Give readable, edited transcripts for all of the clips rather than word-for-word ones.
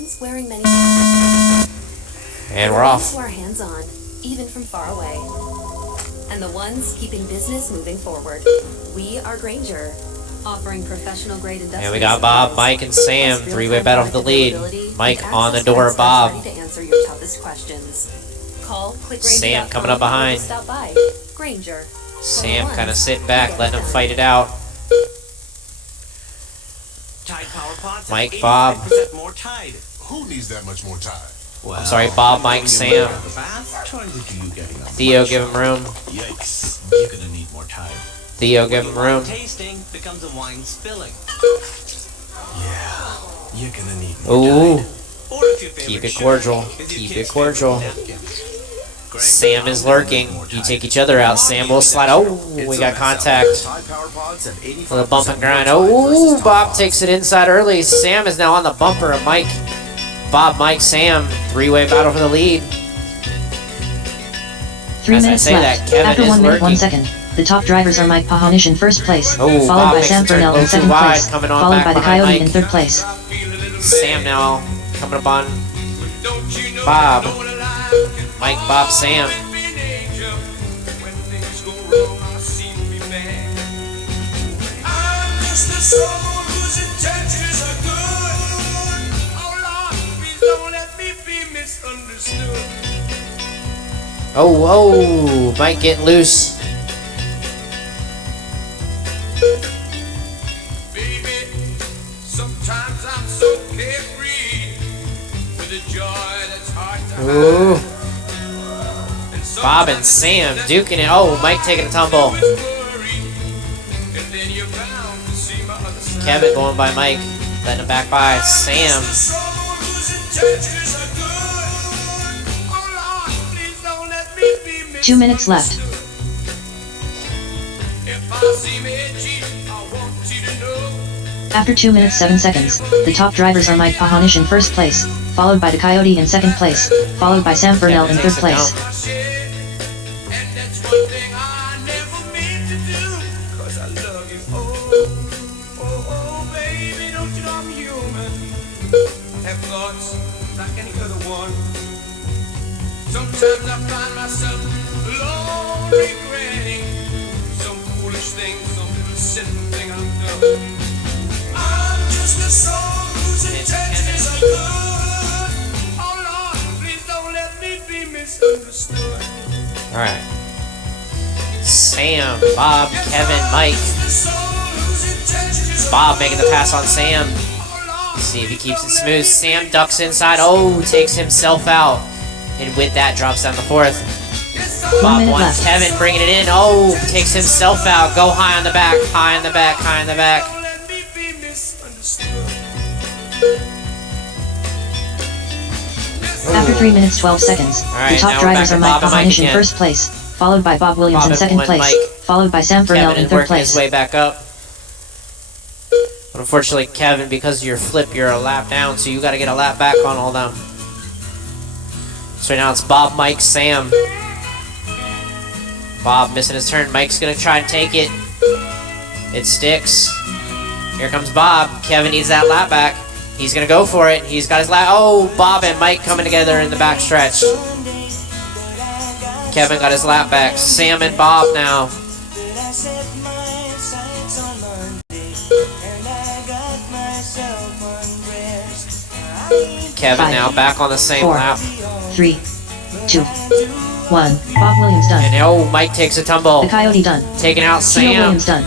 Wearing many and we're off. who are hands-on, even from far away. And the ones keeping business moving forward. We are Grainger, offering professional-grade industrial. And we got Bob, Mike, and Sam. Three-way battle for the lead. Mike on the door of Bob. Ready to answer your toughest questions. Call, click Sam coming up behind. Stop by. Grainger. Sam kind of sitting back, letting him fight it out. Mike, Bob. More tide. Who needs that much more tide? Well, I'm sorry, Bob, Mike, Sam. Theo, give him room. Yikes, you're gonna need more tide. Theo, give him room. Tasting becomes a wine spilling. Yeah, you're gonna need Ooh. more tide. Or if your Keep favorite it cordial. sugar, if your Keep it kids' cordial. favorite napkin. Sam is lurking. You take each other out. Sam will slide. Oh, we got contact. Little bump and grind. Oh, Bob takes it inside early. Sam is now on the bumper of Mike. Bob, Mike, Sam. Three-way battle for the lead. 3 As I minutes say left. that, Kevin After is 1 minute, 1 lurking. second. The top drivers are Mike Pahonish in first place, Oh, followed Bob by makes Sam the turn Purnell a in little too second wide, place, coming on followed back by the behind Coyote Mike. in third place. Sam now coming up on Bob. Mike, Bob, Sam. Oh, whoa, Mike getting loose. Baby, sometimes I'm so carefree with a joy that's hard to Ooh. hide. And Bob and Sam duking it. Oh, Mike taking a tumble. sometimes worry, and then you're bound to see my other side. Kevin going by Mike, letting him back by Sam. 2 minutes left. After 2 minutes 7 seconds, the top drivers are Mike Pahonish in first place, followed by the Coyote in second place, followed by Sam Purnell in third place. Sometimes I find myself alone regretting some foolish thing, some silly thing I've done. I'm just a soul whose intentions are good. Oh Lord, please don't let me be misunderstood. Alright. Sam, Bob, Kevin, Mike. Bob making the pass on Sam. See if he keeps it smooth. Sam ducks inside. Oh, takes himself out. And with that, drops down the fourth. 1 Bob minute wants left. Kevin bringing it in. Oh, takes himself out. Go high on the back. High on the back. High on the back. After 3 minutes 12 seconds, Alright, the top now we're drivers back are to Mike Bob and Mike Pahonish in again. first place, followed by Bob Williams Bob in and second place, Mike. followed by Sam Purnell Kevin in is third working his place. way back up. But unfortunately, Kevin, because of your flip, you're a lap down, so you got to get a lap back on all them. So now it's Bob, Mike, Sam. Bob missing his turn. Mike's going to try and take it. It sticks. Here comes Bob. Kevin needs that lap back. He's going to go for it. He's got his lap. Oh, Bob and Mike coming together in the back stretch. Kevin got his lap back. Sam and Bob now. Kevin 5, now back on the same 4, lap. 3, 2, 1. Bob Williams done. And oh, Mike takes a tumble. The Coyote done. Taking out Tito Sam. Williams done.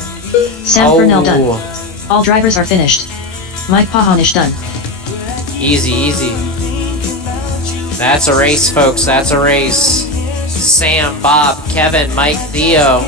Sam Purnell done. All drivers are finished. Mike Pahonish done. Easy, easy. That's a race, folks. That's a race. Sam, Bob, Kevin, Mike, Theo.